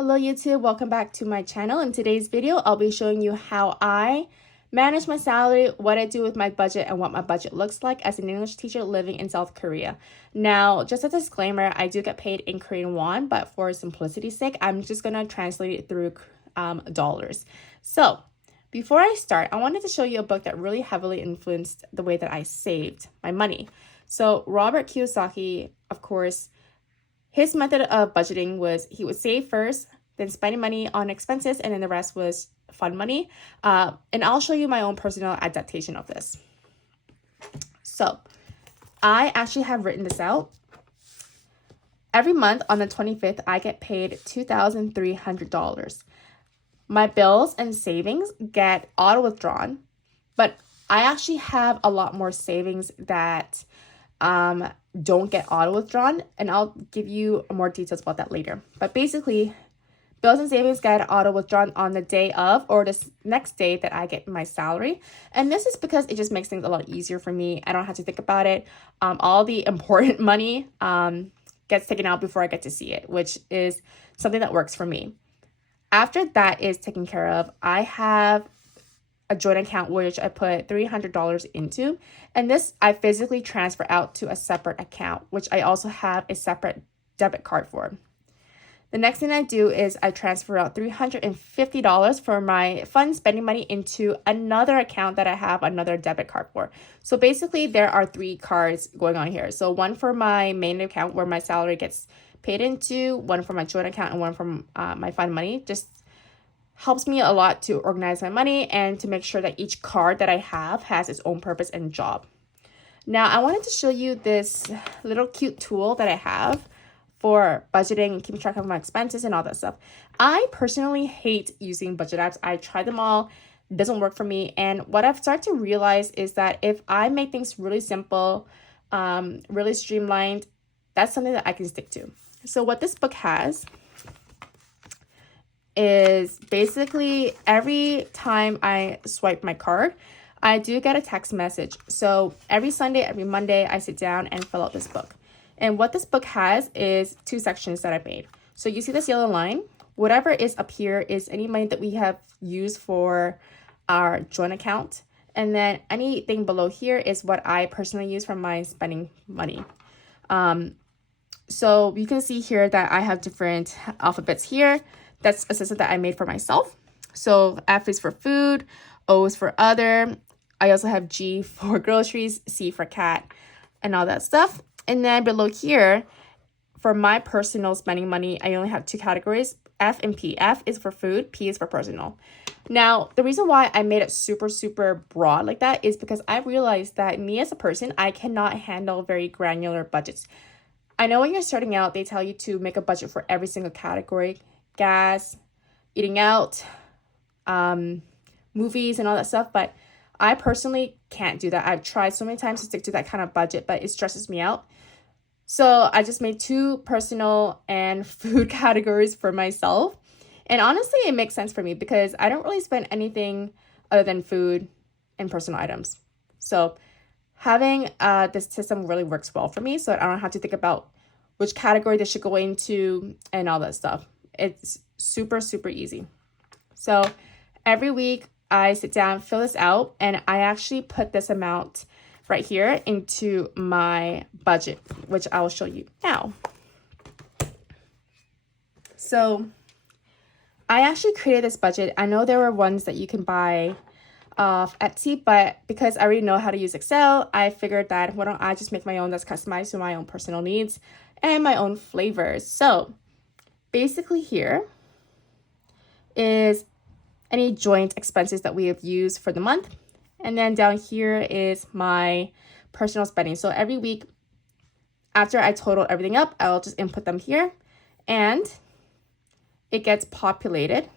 Hello YouTube, welcome back to my channel. In today's video, I'll be showing you how I manage my salary, what I do with my budget, and what my budget looks like as an English teacher living in South Korea. Now, just a disclaimer, I do get paid in Korean won, but for simplicity's sake, I'm just gonna translate it through dollars. So, before I start, I wanted to show you a book that really heavily influenced the way that I saved my money. So, Robert Kiyosaki, of course, his method of budgeting was he would save first, then spending money on expenses, and then the rest was fun money. And I'll show you my own personal adaptation of this. So I actually have written this out. Every month on the 25th, I get paid $2,300. My bills and savings get auto-withdrawn, but I actually have a lot more savings that don't get auto withdrawn, and I'll give you more details about that later. But basically, bills and savings get auto withdrawn on the day of or the next day that I get my salary, and this is because it just makes things a lot easier for me. I don't have to think about it. All the important money gets taken out before I get to see it, which is something that works for me. After that is taken care of, I have a joint account which I put $300 into, and this I physically transfer out to a separate account, which I also have a separate debit card for. The next thing I do is I transfer out $350 for my fun spending money into another account that I have another debit card for. So basically there are 3 cards going on here. So one for my main account where my salary gets paid into, one for my joint account, and one from my fun money. Just helps me a lot to organize my money and to make sure that each card that I have has its own purpose and job. Now, I wanted to show you this little cute tool that I have for budgeting and keeping track of my expenses and all that stuff. I personally hate using budget apps. I tried them all. It doesn't work for me. And what I've started to realize is that if I make things really simple, really streamlined, that's something that I can stick to. So what this book has is basically every time I swipe my card, I do get a text message. So every Sunday, every Monday, I sit down and fill out this book. And what this book has is 2 sections that I made. So you see this yellow line? Whatever is up here is any money that we have used for our joint account. And then anything below here is what I personally use for my spending money. So you can see here that I have different alphabets here. That's a system that I made for myself. So F is for food, O is for other. I also have G for groceries, C for cat, and all that stuff. And then below here, for my personal spending money, I only have 2 categories, F and P. F is for food, P is for personal. Now, the reason why I made it super broad like that is because I realized that me as a person, I cannot handle very granular budgets. I know when you're starting out, they tell you to make a budget for every single category. Gas, eating out, movies, and all that stuff. But I personally can't do that. I've tried so many times to stick to that kind of budget, but it stresses me out. So I just made 2 personal and food categories for myself. And honestly, it makes sense for me because I don't really spend anything other than food and personal items. So having this system really works well for me, so I don't have to think about which category this should go into and all that stuff. It's super easy. So every week I sit down, fill this out, and I actually put this amount right here into my budget, which I will show you now. So I actually created this budget. I know there were ones that you can buy off Etsy, but because I already know how to use Excel, I figured that why don't I just make my own that's customized to my own personal needs and my own flavors. So basically here is any joint expenses that we have used for the month. And then down here is my personal spending. So every week after I total everything up, I'll just input them here and it gets populated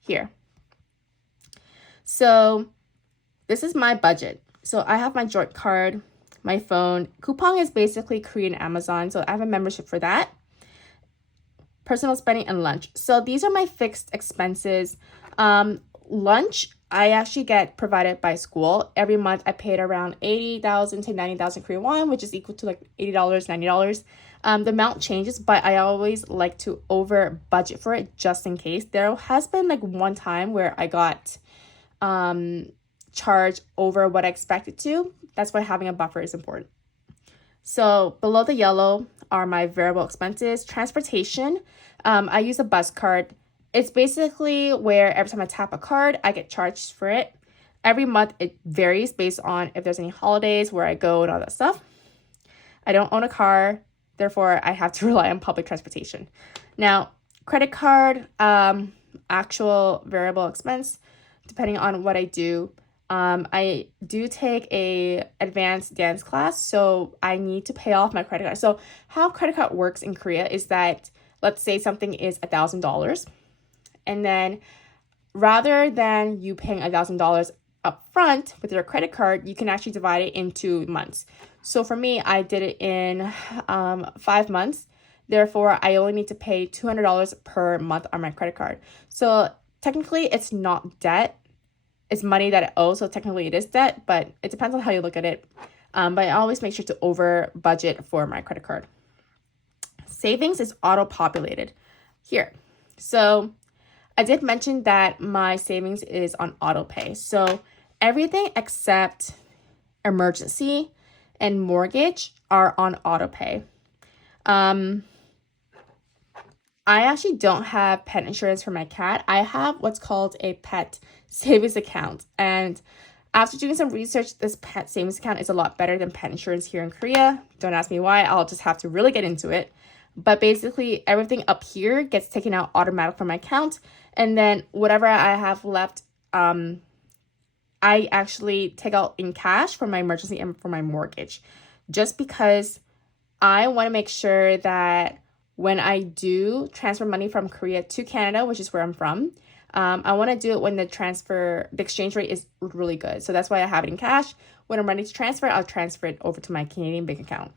here. So this is my budget. So I have my joint card, my phone. Coupang is basically Korean Amazon. So I have a membership for that. Personal spending and lunch. So these are my fixed expenses. Lunch, I actually get provided by school. Every month I paid around 80,000 to 90,000 Korean won, which is equal to like $80, $90. The amount changes, but I always like to over budget for it just in case. There has been like one time where I got charged over what I expected to. That's why having a buffer is important. So below the yellow are my variable expenses. Transportation, I use a bus card. It's basically where every time I tap a card, I get charged for it. Every month, it varies based on if there's any holidays, where I go, and all that stuff. I don't own a car, therefore, I have to rely on public transportation. Now, credit card, actual variable expense, depending on what I do. I do take a advanced dance class, so I need to pay off my credit card. So how credit card works in Korea is that, let's say something is $1,000. And then rather than you paying $1,000 up front with your credit card, you can actually divide it into months. So for me, I did it in 5 months. Therefore, I only need to pay $200 per month on my credit card. So technically, it's not debt. It's money that I owe. So technically, it is debt, but it depends on how you look at it. But I always make sure to over budget for my credit card. Savings is auto-populated here. So I did mention that my savings is on auto pay. So everything except emergency and mortgage are on auto pay. I actually don't have pet insurance for my cat. I have what's called a pet savings account. And after doing some research, this pet savings account is a lot better than pet insurance here in Korea. Don't ask me why. I'll just have to really get into it. But basically, everything up here gets taken out automatic from my account. And then whatever I have left, I actually take out in cash for my emergency and for my mortgage. Just because I want to make sure that when I do transfer money from Korea to Canada, which is where I'm from, I want to do it when the exchange rate is really good. So that's why I have it in cash. When I'm ready to transfer, I'll transfer it over to my Canadian bank account.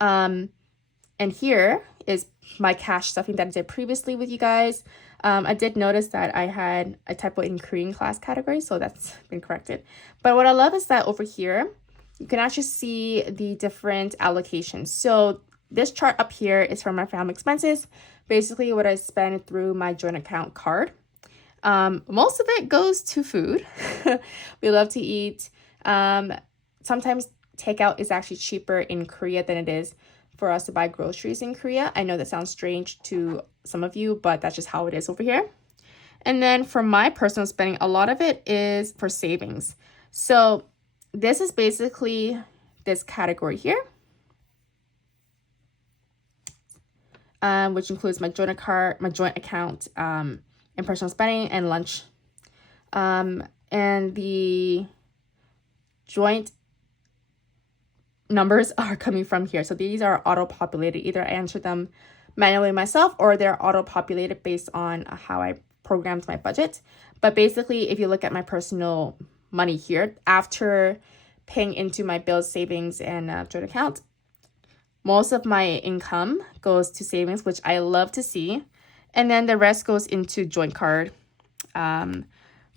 And here is my cash stuffing that I did previously with you guys. I did notice that I had a typo in Korean class category, so that's been corrected. But what I love is that over here, you can actually see the different allocations. So this chart up here is for my family expenses, basically what I spend through my joint account card. Most of it goes to food. We love to eat. Sometimes takeout is actually cheaper in Korea than it is for us to buy groceries in Korea. I know that sounds strange to some of you, but that's just how it is over here. And then for my personal spending, a lot of it is for savings. So this is basically this category here, which includes my joint account, and personal spending and lunch. And the joint numbers are coming from here. So these are auto-populated. Either I enter them manually myself or they're auto-populated based on how I programmed my budget. But basically, if you look at my personal money here, after paying into my bills, savings, and joint account, most of my income goes to savings, which I love to see. And then the rest goes into joint card, phone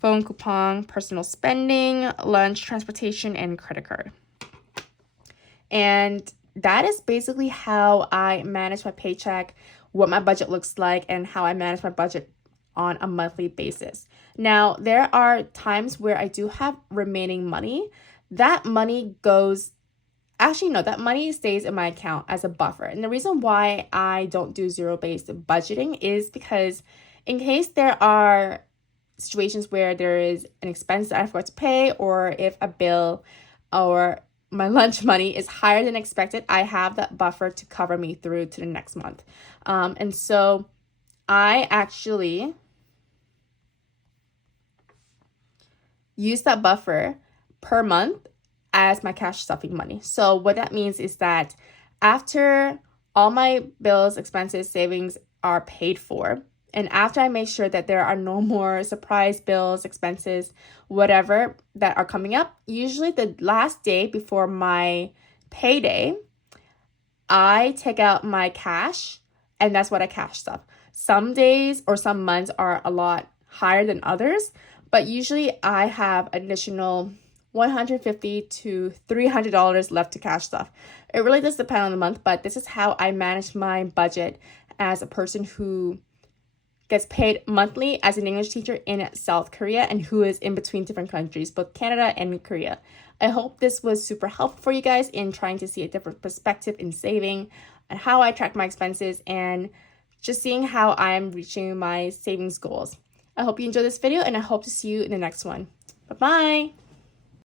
coupon, personal spending, lunch, transportation, and credit card. And that is basically how I manage my paycheck, what my budget looks like, and how I manage my budget on a monthly basis. Now, there are times where I do have remaining money. That money that money stays in my account as a buffer. And the reason why I don't do zero-based budgeting is because in case there are situations where there is an expense that I forgot to pay, or if a bill or my lunch money is higher than expected, I have that buffer to cover me through to the next month. And so I actually use that buffer per month as my cash stuffing money. So what that means is that after all my bills, expenses, savings are paid for, and after I make sure that there are no more surprise bills, expenses, whatever that are coming up, usually the last day before my payday, I take out my cash, and that's what I cash stuff. Some days or some months are a lot higher than others, but usually I have additional $150 to $300 left to cash stuff. It really does depend on the month, but this is how I manage my budget as a person who gets paid monthly as an English teacher in South Korea and who is in between different countries, both Canada and Korea. I hope this was super helpful for you guys in trying to see a different perspective in saving and how I track my expenses and just seeing how I'm reaching my savings goals. I hope you enjoyed this video and I hope to see you in the next one. Bye-bye!